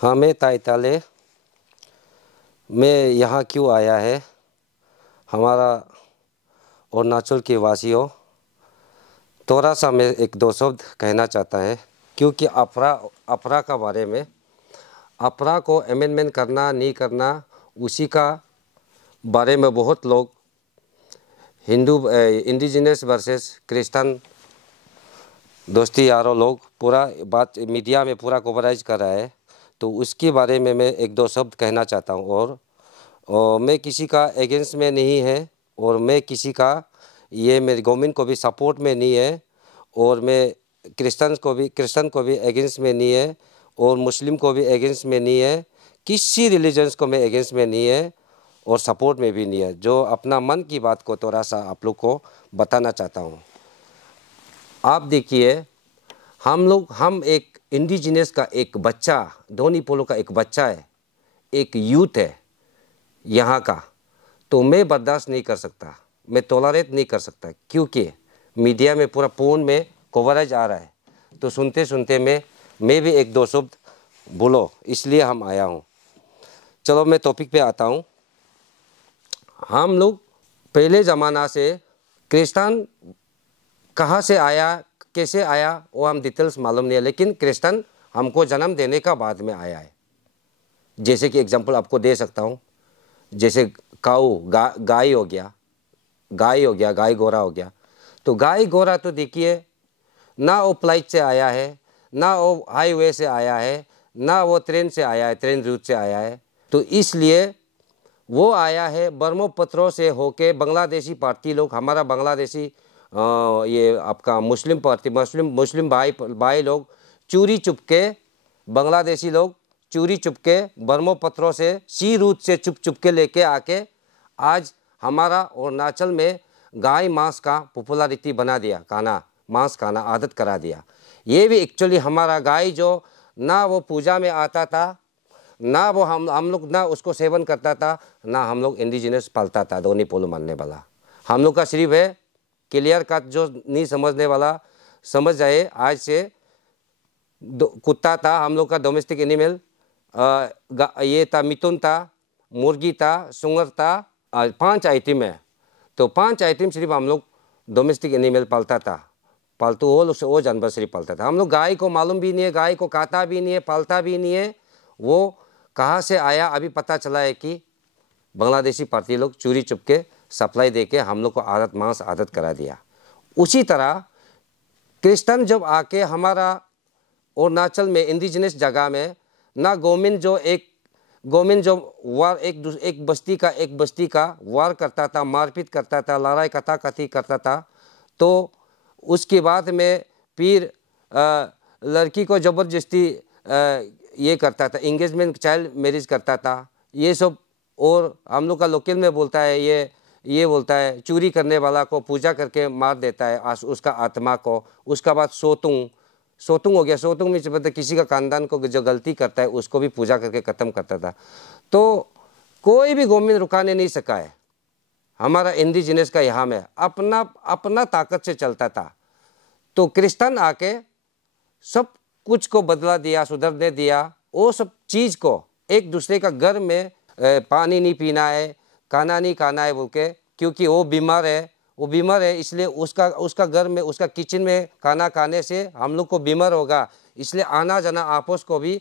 हाँ, मैं ताइताले मैं यहाँ क्यों आया है हमारा अरुणाचल के वासियों, थोड़ा सा मैं एक दो शब्द कहना चाहता है क्योंकि अफरा का बारे में, अफरा को अमेंडमेंट करना नहीं करना उसी का बारे में बहुत लोग हिंदू इंडिजिनस वर्सेस क्रिश्चियन दोस्ती यारों लोग पूरा बात मीडिया में पूरा कवरेज कर रहा है। तो उसके बारे में मैं एक दो शब्द कहना चाहता हूँ। और मैं किसी का अगेंस्ट में नहीं है और मैं किसी का ये मेरी गवर्नमेंट को भी सपोर्ट में नहीं है और मैं क्रिश्चियन को भी अगेंस्ट में नहीं है और मुस्लिम को भी अगेंस्ट में नहीं है, किसी रिलीजन्स को मैं अगेंस्ट में नहीं है और सपोर्ट में भी नहीं है। जो अपना मन की बात को थोड़ा सा आप लोग को बताना चाहता हूँ। आप देखिए, हम एक इंडिजिनस का एक बच्चा, धोनी पोलो का एक बच्चा है, एक यूथ है यहाँ का, तो मैं बर्दाश्त नहीं कर सकता, मैं टॉलरेट नहीं कर सकता क्योंकि मीडिया में पूरा फोन में कवरेज आ रहा है। तो सुनते सुनते मैं भी एक दो शब्द बोलो, इसलिए हम आया हूँ। चलो मैं टॉपिक पे आता हूँ। हम लोग पहले ज़माना से क्रिश्चियन कहाँ से आया, कैसे आया, वो हम डिटेल्स मालूम नहीं है, लेकिन क्रिश्चियन हमको जन्म देने का बाद में आया है। जैसे कि एग्जांपल आपको दे सकता हूँ, जैसे गाय हो गया, गाय गोरा हो गया। तो गाय गोरा तो देखिए ना वो फ्लाइट से आया है, ना वो हाईवे से आया है, ना वो ट्रेन से आया है, ट्रेन रूट से आया है। तो इसलिए वो आया है ब्रह्मपुत्रों से होके। बांग्लादेशी पार्टी लोग, हमारा बांग्लादेशी ये आपका मुस्लिम पार्टी, मुस्लिम भाई लोग चोरी चुपके, बांग्लादेशी लोग चोरी चुपके ब्रह्मपुत्रों से सी रूट से चुप के लेके आके आज हमारा अरुणाचल में गाय मांस का पॉपुलैरिटी बना दिया, मांस खाना आदत करा दिया। ये भी एक्चुअली हमारा गाय जो ना वो पूजा में आता था, ना वो हम लोग ना उसको सेवन करता था, ना हम लोग इंडिजिनस पालता था धोनी पोलो मानने वाला। हम लोग का सिर्फ है क्लियर कट, जो नहीं समझने वाला समझ जाए। आज से कुत्ता था हम लोग का डोमेस्टिक एनिमल, ये था मिथुन था, मुर्गी था, सुअर था, 5 आइटम है। तो 5 आइटम सिर्फ हम लोग डोमेस्टिक एनिमल पालता था, पालतू वो जानवर सिर्फ पालता था। हम लोग गाय को मालूम भी नहीं है, गाय को खाता भी नहीं है, पालता भी नहीं है। वो कहाँ से आया अभी पता चला है कि बांग्लादेशी पार्टी लोग चोरी चुपके सप्लाई देके हम लोग को मांस आदत करा दिया। उसी तरह क्रिश्चियन जब आके हमारा अरुणाचल में इंडिजिनस जगह में ना गवर्नमेंट जो वार एक बस्ती का वार करता था, मारपीट करता था, लड़ाई कथी करता था। तो उसके बाद में फिर लड़की को ज़बरदस्ती ये करता था, एंगेजमेंट चाइल्ड मैरिज करता था, ये सब। और हम लोग का लोकल में बोलता है, ये बोलता है चोरी करने वाला को पूजा करके मार देता है उसका आत्मा को। उसका बाद सोतुंग हो गया। सोतुंग में मतलब किसी का खानदान को जो गलती करता है उसको भी पूजा करके ख़त्म करता था। तो कोई भी गवर्नमेंट रुकाने नहीं सका है। हमारा इंडिजिनस का यहाँ में अपना ताकत से चलता था। तो क्रिश्चियन आके सब कुछ को बदला दिया, सुधरने दिया। वो सब चीज़ को एक दूसरे का घर में पानी नहीं पीना है, खाना नहीं खाना है बोल के, क्योंकि वो बीमार है इसलिए उसका घर में, उसका किचन में खाना खाने से हम लोग को बीमार होगा, इसलिए आना जाना आपस को भी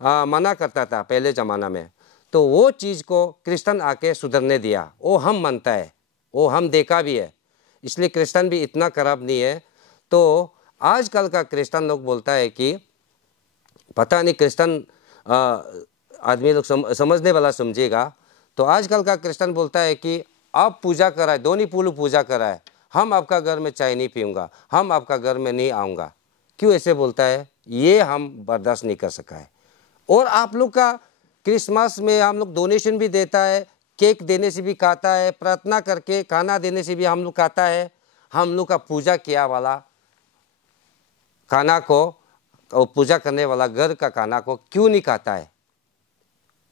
मना करता था पहले ज़माना में। तो वो चीज़ को क्रिश्चियन आके सुधरने दिया। वो हम मानता है, वो हम देखा भी है, इसलिए क्रिश्चियन भी इतना खराब नहीं है। तो आजकल का क्रिश्चियन लोग बोलता है कि पता नहीं, क्रिश्चियन आदमी लोग समझने वाला समझेगा। तो आजकल का क्रिश्चियन बोलता है कि आप पूजा कराए, धोनी पोलो पूजा कराए, हम आपका घर में चाय नहीं पीऊँगा, हम आपका घर में नहीं आऊँगा। क्यों ऐसे बोलता है, ये हम बर्दाश्त नहीं कर सका है। और आप लोग का क्रिसमस में हम लोग डोनेशन भी देता है, केक देने से भी खाता है, प्रार्थना करके खाना देने से भी हम लोग खाता है। हम लोग का पूजा किया वाला खाना को और पूजा करने वाला घर का खाना को क्यों नहीं खाता है,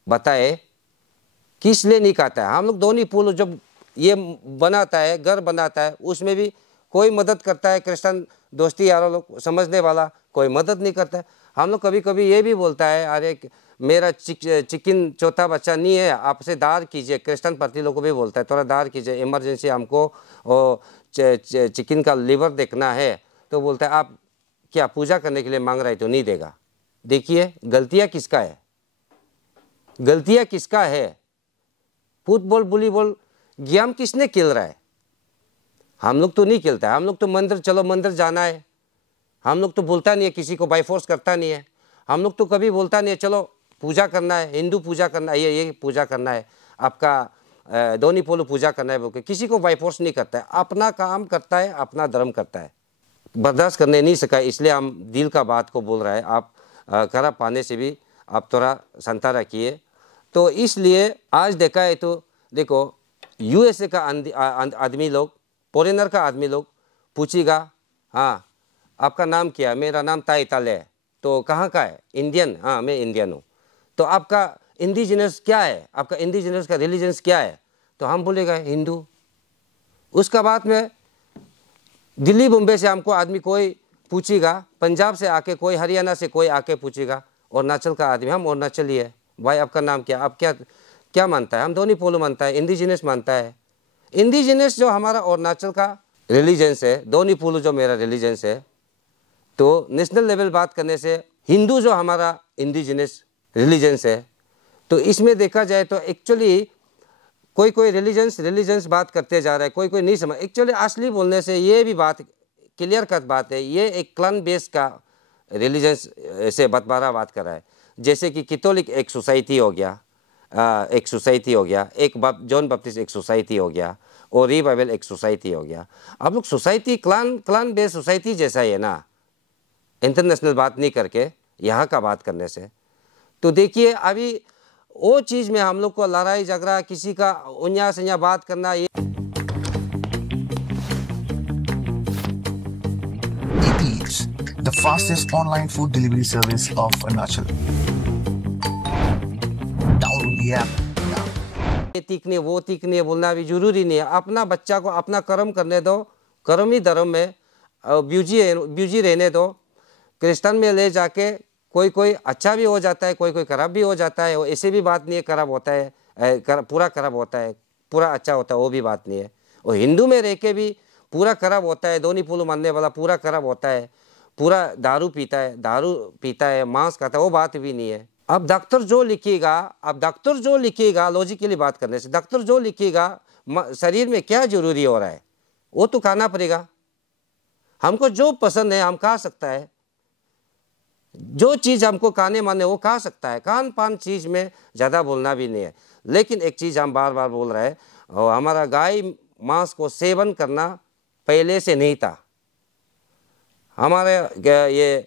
बताए किस लिए नहीं खाता है। हम लोग धोनी पोलो जब ये बनाता है, घर बनाता है, उसमें भी कोई मदद करता है क्रिश्चियन दोस्ती यारों लोग समझने वाला, कोई मदद नहीं करता है। हम लोग कभी कभी ये भी बोलता है, अरे मेरा चिकन चौथा बच्चा नहीं है, आपसे दार कीजिए। क्रिश्चियन पार्टी लोग को भी बोलता है थोड़ा दार कीजिए, इमरजेंसी हमको और चिकन का लिवर देखना है। तो बोलता है आप क्या पूजा करने के लिए मांग रहे तो नहीं देगा। देखिए गलतियाँ किसका है, गलतियाँ किसका है। फुटबॉल वॉलीबॉल गेम किसने खेल रहा है? हम लोग तो नहीं खेलता है। हम लोग तो मंदिर, चलो मंदिर जाना है, हम लोग तो बोलता नहीं है किसी को, बाई फोर्स करता नहीं है। हम लोग तो कभी बोलता नहीं है चलो पूजा करना है, हिंदू पूजा करना है, ये पूजा करना है, आपका दोनी पोलो पूजा करना है बोल के किसी को बाई फोर्स नहीं करता है। अपना काम करता है, अपना धर्म करता है। बर्दाश्त करने नहीं सका, इसलिए हम दिल का बात को बोल रहा है। आप खराब पाने से भी आप थोड़ा संता रखिए। तो इसलिए आज देखा है तो देखो यूएसए का आदमी लोग, फॉरेनर का आदमी लोग पूछेगा, हाँ आपका नाम क्या है? मेरा नाम ताइताले है। तो कहाँ का है? इंडियन। हाँ मैं इंडियन हूँ। तो आपका इंडिजिनस क्या है? आपका इंडिजिनस का रिलीजन्स क्या है? तो हम बोलेगा हिंदू। उसका बाद में दिल्ली बम्बे से हमको आदमी कोई पूछेगा, पंजाब से आके कोई, हरियाणा से कोई आके पूछेगा, अरुणाचल का आदमी, हम अरुणाचली है, भाई आपका नाम क्या? आप क्या मानता है? हम दोनी पोलो मानता है, इंडिजिनस मानता है। इंडिजिनस जो हमारा अरुणाचल का रिलीजन्स है, दोनी पोलो जो मेरा रिलीजन्स है, तो नेशनल लेवल बात करने से हिंदू जो हमारा इंडिजिनस रिलीजन्स है, तो इसमें देखा जाए तो एक्चुअली कोई रिलीजन्स बात करते जा रहा है, कोई नहीं समझ। एक्चुअली असली बोलने से ये भी बात क्लियर कट बात है, ये एक क्लन बेस का रिलीजन्स से बतबारा बात कर रहा है। जैसे कि कैथोलिक एक सोसाइटी हो गया, एक जॉन बपटिस्ट एक सोसाइटी हो गया, और रिवाइवल एक सोसाइटी हो गया। आप लोग सोसाइटी क्लान बेस सोसाइटी जैसा ही है ना, इंटरनेशनल बात नहीं करके यहाँ का बात करने से। तो देखिए अभी वो चीज़ में हम लोग को लड़ाई झगड़ा, किसी का उन्या सन्या बात करना, ये Eats, the fastest online food delivery service of Arunachal. Download the app now. ये तीखने वो तीखने बोलना भी जरूरी नहीं है। अपना बच्चा को अपना कर्म करने दो, कर्म ही धर्म में ब्यूजी रहने दो। क्रिश्चियन में ले जाके कोई अच्छा भी हो जाता है, कोई खराब भी हो जाता है। ऐसे भी बात नहीं है खराब होता है, पूरा खराब होता है, पूरा अच्छा होता है, वो भी बात नहीं है। और हिंदू में रह के भी पूरा खराब होता है, दोनी पोलो मानने वाला पूरा खराब होता है, पूरा दारू पीता है, मांस खाता है, वो बात भी नहीं है। अब डॉक्टर जो लिखेगा, लॉजिकली बात करने से डॉक्टर जो लिखेगा शरीर में क्या जरूरी हो रहा है वो तो खाना पड़ेगा। हमको जो पसंद है हम खा सकता है, जो चीज़ हमको खाने माने वो खा सकता है। खान पान चीज़ में ज़्यादा बोलना भी नहीं है। लेकिन एक चीज़ हम बार बार बोल रहे हैं, और हमारा गाय मांस को सेवन करना पहले से नहीं था। हमारे ये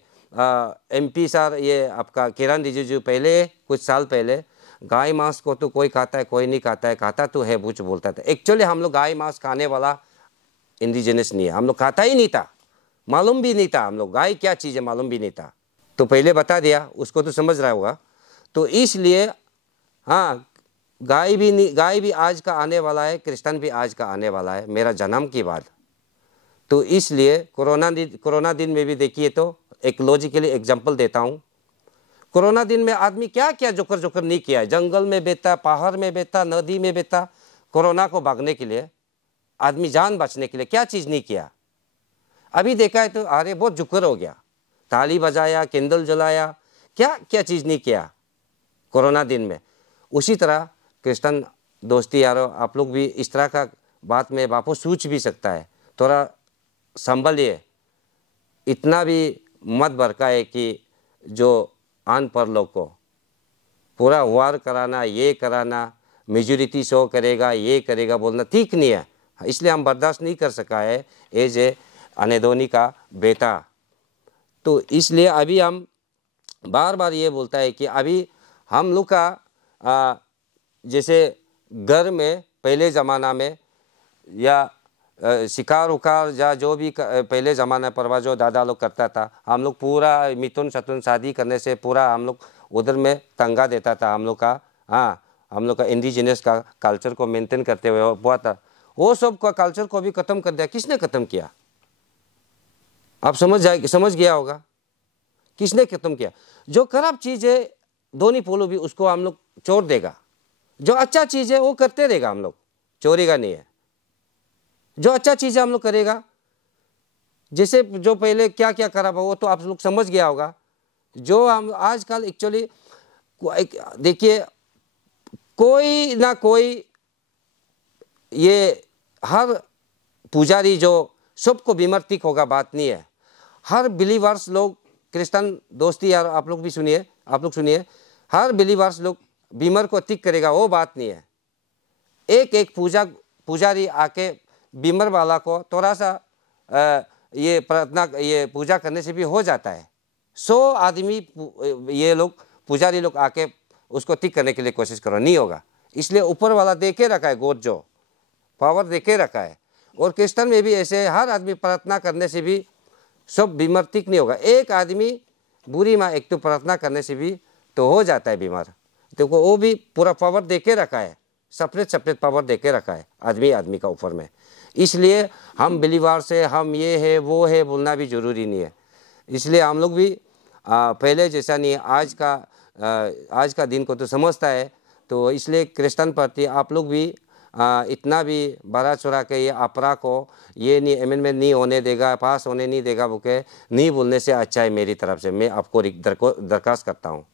एमपी सर, ये आपका किरण रिजिजू पहले कुछ साल पहले गाय मांस को तो कोई खाता है कोई नहीं खाता है, खाता तो है कुछ बोलता था। एक्चुअली हम लोग गाय मांस खाने वाला इंडिजिनस नहीं है, हम लोग खाता ही नहीं था, मालूम भी नहीं था हम लोग गाय क्या चीज़ है, मालूम भी नहीं था। तो पहले बता दिया, उसको तो समझ रहा होगा। तो इसलिए हाँ, गाय भी आज का आने वाला है, क्रिश्चियन भी आज का आने वाला है, मेरा जन्म के बाद। तो इसलिए कोरोना दिन में भी देखिए, तो एक लॉजिकली एग्जांपल देता हूँ। कोरोना दिन में आदमी क्या क्या जोकर नहीं किया है। जंगल में बेता, पहाड़ में बेता, नदी में बेता, कोरोना को भागने के लिए, आदमी जान बचने के लिए क्या चीज़ नहीं किया। अभी देखा है तो अरे बहुत जुकर हो गया, ताली बजाया, कैंडल जलाया, क्या क्या चीज़ नहीं किया कोरोना दिन में। उसी तरह क्रिश्चियन दोस्ती यारों, आप लोग भी इस तरह का बात में वापस सोच भी सकता है, थोड़ा संभलिए, इतना भी मत भड़काए कि जो अनपढ़ लोग को पूरा वार कराना, ये कराना, मेजोरिटी शो करेगा, ये करेगा बोलना ठीक नहीं है। इसलिए हम बर्दाश्त नहीं कर सका है एज ए अनेदोनी का बेटा। तो इसलिए अभी हम बार बार ये बोलता है कि अभी हम लोग का जैसे घर में पहले ज़माना में या शिकार उकार या जो भी पहले ज़माना पर जो दादा लोग करता था, हम लोग पूरा मिथुन शत्रुन शादी करने से पूरा हम लोग उधर में तंगा देता था हम लोग का। हाँ, हम लोग का इंडिजिनस का कल्चर को मेंटेन करते हुए हुआ था, वो सब का कल्चर को भी ख़त्म कर दिया। किसने ख़त्म किया? आप समझ गया होगा किसने खत्म किया? जो खराब चीज़ है दोनों पोलो भी उसको हम लोग छोड़ देगा, जो अच्छा चीज़ है वो करते रहेगा, हम लोग छोड़ेगा नहीं है। जो अच्छा चीज़ है हम लोग करेगा, जैसे जो पहले क्या क्या खराब हो वो तो आप लोग समझ गया होगा। जो हम आजकल एक्चुअली देखिए, कोई ना कोई ये हर पुजारी जो सबको बीमार ठीक होगा बात नहीं है। हर बिलीवर्स लोग क्रिश्चियन दोस्ती यार आप लोग भी सुनिए, आप लोग सुनिए, हर बिलीवर्स लोग बीमार को ठीक करेगा वो बात नहीं है। एक एक पुजारी आके बीमार वाला को थोड़ा सा ये प्रार्थना ये पूजा करने से भी हो जाता है। 100 आदमी ये लोग पुजारी लोग आके उसको ठीक करने के लिए कोशिश करो, नहीं होगा। इसलिए ऊपर वाला देके रखा है, गॉड जो पावर देके रखा है। और क्रिश्चियन में भी ऐसे हर आदमी प्रार्थना करने से भी सब बीमार ठीक नहीं होगा। एक आदमी बुरी माँ एक तो प्रार्थना करने से भी तो हो जाता है बीमार। देखो वो भी पूरा पावर देके रखा है, सेपरेट पावर देके रखा है आदमी का ऊपर में। इसलिए हम बिलीवर से हम ये है वो है बोलना भी ज़रूरी नहीं है। इसलिए हम लोग भी पहले जैसा नहीं है, आज का दिन को तो समझता है। तो इसलिए क्रिश्चियन प्रति आप लोग भी इतना भी बड़ा चौड़ा के ये अपरा को ये नहीं अमेंडमेंट नहीं होने देगा, पास होने नहीं देगा बुके नहीं बोलने से अच्छा है। मेरी तरफ से मैं आपको दरख्वास्त करता हूँ,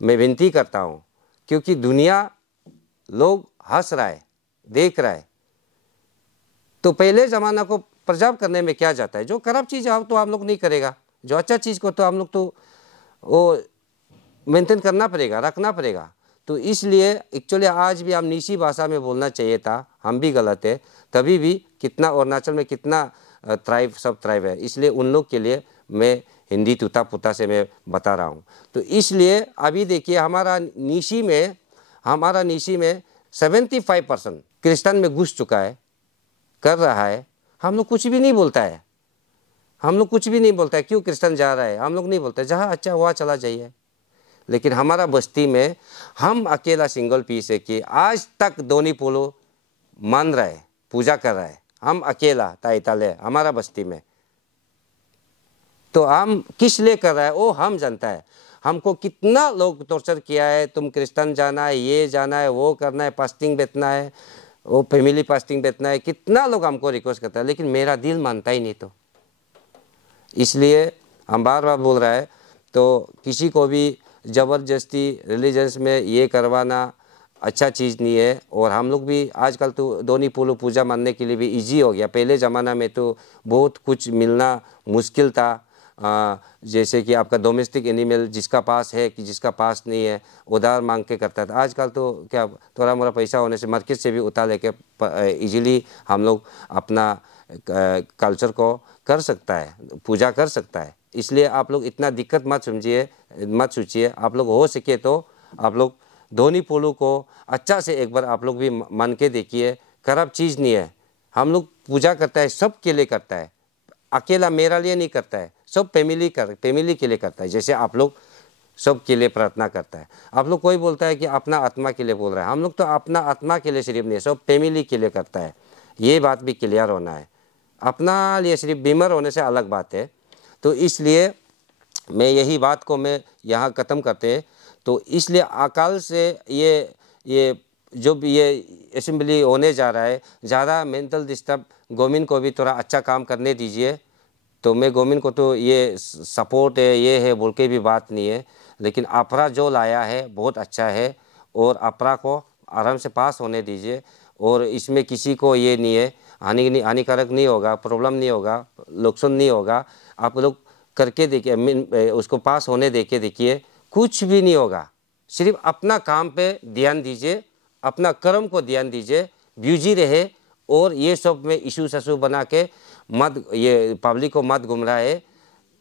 मैं विनती करता हूँ, क्योंकि दुनिया लोग हंस रहा है, देख रहा है। तो पहले ज़माना को प्रिजर्व करने में क्या जाता है? जो खराब चीज़ है तो हम लोग नहीं करेगा, जो अच्छा चीज़ को तो हम लोग तो वो मेंटेन करना पड़ेगा, रखना पड़ेगा। तो इसलिए एक्चुअली आज भी हम निशी भाषा में बोलना चाहिए था, हम भी गलत है। तभी भी कितना अरुणाचल में कितना सब ट्राइब है, इसलिए उन लोग के लिए मैं हिंदी टूटा पुता से मैं बता रहा हूँ। तो इसलिए अभी देखिए हमारा निशी में 75% क्रिश्चियन में घुस चुका है, कर रहा है। हम लोग कुछ भी नहीं बोलता है, हम लोग कुछ भी नहीं बोलता है। क्यों क्रिश्चियन जा रहा है हम लोग नहीं बोलते, जहाँ अच्छा हुआ चला जाइए। लेकिन हमारा बस्ती में हम अकेला सिंगल पीस है कि आज तक दोनी पोलो मान रहा है, पूजा कर रहा है। हम अकेला ताइताले हमारा बस्ती में। तो हम किस लिए कर रहा है वो हम जानता है। हमको कितना लोग टॉर्चर किया है, तुम क्रिश्चियन जाना है, ये जाना है, वो करना है, फास्टिंग बैठना है, वो फैमिली फास्टिंग बैठना है, कितना लोग हमको रिक्वेस्ट करता है। लेकिन मेरा दिल मानता ही नहीं। तो इसलिए हम बार बार बोल रहा है, तो किसी को भी ज़बरदस्ती रिलीजन्स में ये करवाना अच्छा चीज़ नहीं है। और हम लोग भी आजकल तो दोनी पोलो पूजा मानने के लिए भी इजी हो गया। पहले ज़माना में तो बहुत कुछ मिलना मुश्किल था, जैसे कि आपका डोमेस्टिक एनिमल जिसका पास है कि जिसका पास नहीं है उधार मांग के करता था। आजकल तो क्या थोड़ा मोड़ा पैसा होने से मार्केट से भी उतार लेके इजीली हम लोग अपना कल्चर को कर सकता है, पूजा कर सकता है। इसलिए आप लोग इतना दिक्कत मत सोचिए। आप लोग हो सके तो आप लोग दोनी पोलो को अच्छा से एक बार आप लोग भी मान के देखिए। खराब चीज़ नहीं है। हम लोग पूजा करता है, सब के लिए करता है, अकेला मेरा लिए नहीं करता है, सब फैमिली के लिए करता है। जैसे आप लोग सब के लिए प्रार्थना करता है। आप लोग कोई बोलता है कि अपना आत्मा के लिए बोल रहा है, हम लोग तो अपना आत्मा के लिए सिर्फ नहीं, सब फैमिली के लिए करता है। ये बात भी क्लियर होना है। अपना लिए सिर्फ बीमार होने से अलग बात है। तो इसलिए मैं यही बात को मैं यहाँ ख़त्म करते हैं। तो इसलिए अकाल से ये जो भी ये असेंबली होने जा रहा है, ज़्यादा मेंटल डिस्टर्ब गवर्नमेंट को भी थोड़ा अच्छा काम करने दीजिए। तो मैं गवर्नमेंट को तो ये सपोर्ट है, ये है बोल के भी बात नहीं है। लेकिन अपरा जो लाया है बहुत अच्छा है, और अपरा को आराम से पास होने दीजिए। और इसमें किसी को ये नहीं है, हानिकारक नहीं होगा, प्रॉब्लम नहीं होगा, नुकसान नहीं होगा। आप लोग करके देखिए, उसको पास होने देके देखिए, कुछ भी नहीं होगा। सिर्फ अपना काम पे ध्यान दीजिए, अपना कर्म को ध्यान दीजिए, बिजी रहे। और ये सब में इशू सशू बना के मत ये पब्लिक को मत गुमराहे।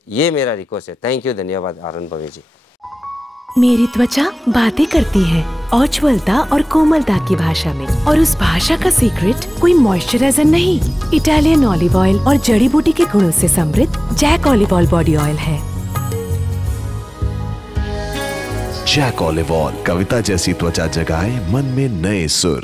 ये मेरा रिक्वेस्ट है। थैंक यू, धन्यवाद आरुण भवे जी। मेरी त्वचा बातें करती है औज्ज्वलता और कोमलता की भाषा में, और उस भाषा का सीक्रेट कोई मॉइस्चराइजर नहीं, इटालियन ऑलिव ऑयल और जड़ी बूटी के गुणों से समृद्ध Jack olive oil body oil है। जैक ऑलिव ऑयल कविता जैसी त्वचा जगाए मन में नए सुर।